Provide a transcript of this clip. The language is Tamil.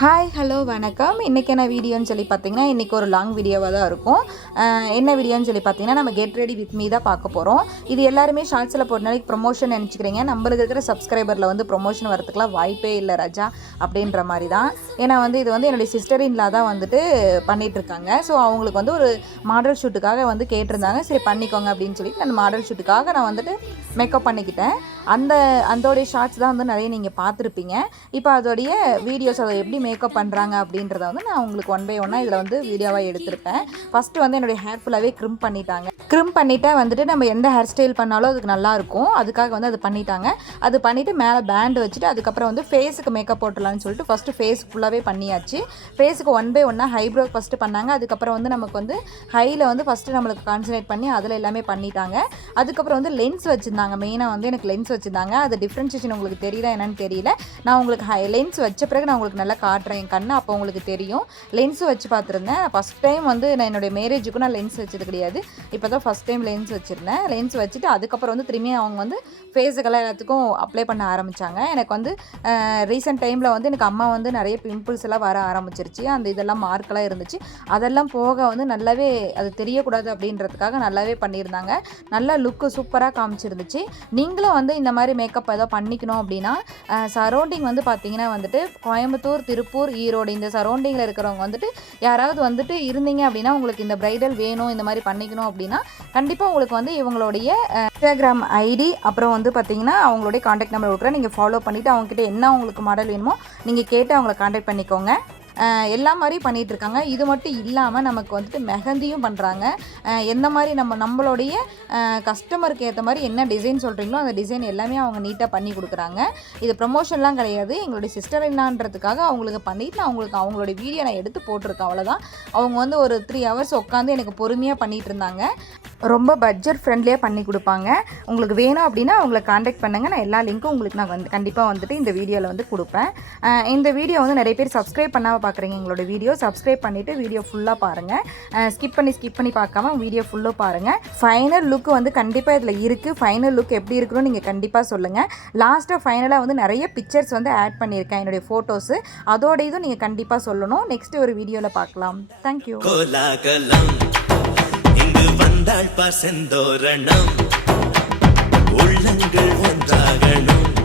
ஹாய் ஹலோ வணக்கம். இன்றைக்கி என்ன வீடியோன்னு சொல்லி பார்த்தீங்கன்னா இன்றைக்கி ஒரு லாங் வீடியோவாக தான் இருக்கும். என்ன வீடியோன்னு சொல்லி பார்த்தீங்கன்னா நம்ம கெட் ரெடி வித் மீ தான் பார்க்க போகிறோம் இது எல்லாருமே ஷார்ட்ஸில் போட்ட நாளைக்கு ப்ரொமோஷன் நினச்சிக்கிறீங்க. நம்மளுக்கு இருக்கிற சப்ஸ்கிரைபரில் வந்து ப்ரொமோஷன் வரதுக்குலாம் வாய்ப்பே இல்லை ராஜா அப்படின்ற மாதிரி தான். ஏன்னா வந்து இது வந்து என்னுடைய சிஸ்டர் இன்லா தான் வந்துட்டு பண்ணிகிட்ருக்காங்க இருக்காங்க. ஸோ அவங்களுக்கு வந்து ஒரு மாடல் ஷூட்டுக்காக வந்து கேட்டிருந்தாங்க. சரி பண்ணிக்கோங்க அப்படின்னு சொல்லி நான் மாடல் ஷூட்டுக்காக நான் வந்துட்டு மேக்கப் பண்ணிக்கிட்டேன். அந்த அதோடைய ஷார்ட்ஸ் தான் வந்து நிறைய நீங்கள் பார்த்துருப்பீங்க. இப்போ அதோடைய வீடியோஸ் அதை எப்படி மேக்கப் பண்ணுறாங்க அப்படின்றத வந்து நான் உங்களுக்கு ஒன் பை ஒன்னாக இதில் வந்து வீடியோவாக எடுத்திருப்பேன். ஃபஸ்ட்டு வந்து என்னுடைய ஹேர் ஃபுல்லாகவே க்ரிம் பண்ணிட்டாங்க. க்ரிம் பண்ணிட்டா வந்துட்டு நம்ம எந்த ஹேர் ஸ்டைல் பண்ணாலும் அதுக்கு நல்லாயிருக்கும் அதுக்காக வந்து அது பண்ணிட்டாங்க. அது பண்ணிவிட்டு மேலே பேண்ட் வச்சுட்டு அதுக்கப்புறம் வந்து ஃபேஸுக்கு மேக்கப் போட்டுடலான்னு சொல்லிட்டு ஃபஸ்ட்டு ஃபேஸ் ஃபுல்லாகவே பண்ணியாச்சு. ஃபேஸுக்கு ஒன் பை ஒன்னாக ஹைப்ரோ ஃபஸ்ட்டு பண்ணாங்க. அதுக்கப்புறம் வந்து நமக்கு வந்து ஹையில் வந்து ஃபஸ்ட்டு நம்மளுக்கு கான்சன்ட்ரேட் பண்ணி அதில் எல்லாமே பண்ணிட்டாங்க. அதுக்கப்புறம் வந்து லென்ஸ் வச்சுருந்தாங்க. மெயினாக வந்து எனக்கு லென்ஸ் வச்சுருந்தாங்க. அது டிஃப்ரென்ஷியேஷன் உங்களுக்கு தெரியுதா என்னன்னு தெரியல. நான் உங்களுக்கு ஹை லென்ஸ் வச்ச பிறகு நான் உங்களுக்கு நல்லா காட்டுறேன் என் கண்ணு அப்போ உங்களுக்கு தெரியும். லென்ஸ் வச்சு பார்த்துருந்தேன். ஃபஸ்ட் டைம் வந்து நான் என்னுடைய மேரேஜுக்கும் நான் லென்ஸ் வச்சது கிடையாது. இப்போ தான் ஃபஸ்ட் டைம் லென்ஸ் வச்சுருந்தேன். லென்ஸ் வச்சுட்டு அதுக்கப்புறம் வந்து திரும்பி அவங்க வந்து ஃபேஸுக்கெல்லாம் எல்லாத்துக்கும் அப்ளை பண்ண ஆரம்பித்தாங்க எனக்கு வந்து ரீசெண்ட் டைமில் வந்து எனக்கு அம்மா வந்து நிறைய பிம்பிள்ஸ் எல்லாம் வர ஆரம்பிச்சிருச்சு. அந்த இதெல்லாம் மார்க்கெல்லாம் இருந்துச்சு. அதெல்லாம் போக வந்து நல்லாவே அது தெரியக்கூடாது அப்படின்றதுக்காக நல்லாவே பண்ணியிருந்தாங்க. நல்லா லுக்கு சூப்பராக காமிச்சிருந்துச்சு. நீங்களும் வந்து இந்த மாதிரி மேக்கப் ஏதோ பண்ணிக்கணும் அப்படின்னா சரௌண்டிங் வந்து பார்த்தீங்கன்னா வந்துட்டு கோயம்புத்தூர் திருப்பூர் ஈரோடு இந்த சரௌண்டிங்கில் இருக்கிறவங்க வந்துட்டு யாராவது வந்துட்டு இருந்தீங்க அப்படின்னா உங்களுக்கு இந்த ப்ரைடல் வேணும் இந்த மாதிரி பண்ணிக்கணும் அப்படின்னா கண்டிப்பாக உங்களுக்கு வந்து இவங்களுடைய இன்ஸ்டாகிராம் ஐடி அப்புறம் வந்து பார்த்தீங்கன்னா அவங்களுடைய காண்டாக்ட் நம்பர் கொடுக்குறேன். நீங்கள் ஃபாலோ பண்ணிவிட்டு அவங்ககிட்ட என்ன உங்களுக்கு மாடல் வேணுமோ நீங்கள் கேட்டு அவங்கள காண்டாக்ட் பண்ணிக்கோங்க. எல்லா மாதிரியும் பண்ணிகிட்ருக்காங்க இருக்காங்க இது மட்டும் இல்லாமல் நமக்கு வந்துட்டு மெஹந்தியும் பண்ணுறாங்க எந்த மாதிரி நம்ம நம்மளுடைய கஸ்டமருக்கு ஏற்ற மாதிரி என்ன டிசைன் சொல்கிறீங்களோ அந்த டிசைன் எல்லாமே அவங்க நீட்டாக பண்ணி கொடுக்குறாங்க. இது ப்ரொமோஷன்லாம் கிடையாது. எங்களுடைய சிஸ்டர் என்னான்றதுக்காக அவங்களுக்கு பண்ணிட்டு நான் அவங்களுக்கு அவங்களுடைய வீடியோ நான் எடுத்து போட்டிருக்கேன். அவ்வளோதான் அவங்க வந்து ஒரு த்ரீ ஹவர்ஸ் உட்காந்து எனக்கு பொறுமையாக பண்ணிகிட்டு இருந்தாங்க. ரொம்ப பட்ஜெட் ஃப்ரெண்ட்லியாக பண்ணி கொடுப்பாங்க. உங்களுக்கு வேணும் அப்படின்னா அவங்கள காண்டாக்ட் பண்ணுங்கள் நான் எல்லா லிங்க்கும் உங்களுக்கு நான் வந்து கண்டிப்பாக வந்துட்டு இந்த வீடியோவில் வந்து கொடுப்பேன். இந்த வீடியோ வந்து நிறைய பேர் சப்ஸ்கிரைப் பண்ணாமல் பார்க்குறீங்க எங்களோட வீடியோ சப்ஸ்கிரைப் பண்ணிவிட்டு வீடியோ ஃபுல்லாக பாருங்கள் ஸ்கிப் பண்ணி ஸ்கிப் பண்ணி பார்க்காம வீடியோ ஃபுல்லாக பாருங்கள் ஃபைனல் லுக் வந்து கண்டிப்பாக இதில் இருக்குது ஃபைனல் லுக் எப்படி இருக்குன்னு நீங்கள் கண்டிப்பாக சொல்லுங்கள் லாஸ்ட்டாக ஃபைனலாக வந்து நிறைய பிக்சர்ஸ் வந்து ஆட் பண்ணியிருக்கேன். என்னுடைய ஃபோட்டோஸு அதோட இதுவும் நீங்கள் கண்டிப்பாக சொல்லணும். நெக்ஸ்ட் ஒரு வீடியோவில் பார்க்கலாம். தேங்க்யூ கோலாகலம் இங்கு வந்தாள் பார் உள்ளங்கள் ஒன்றாகணும்.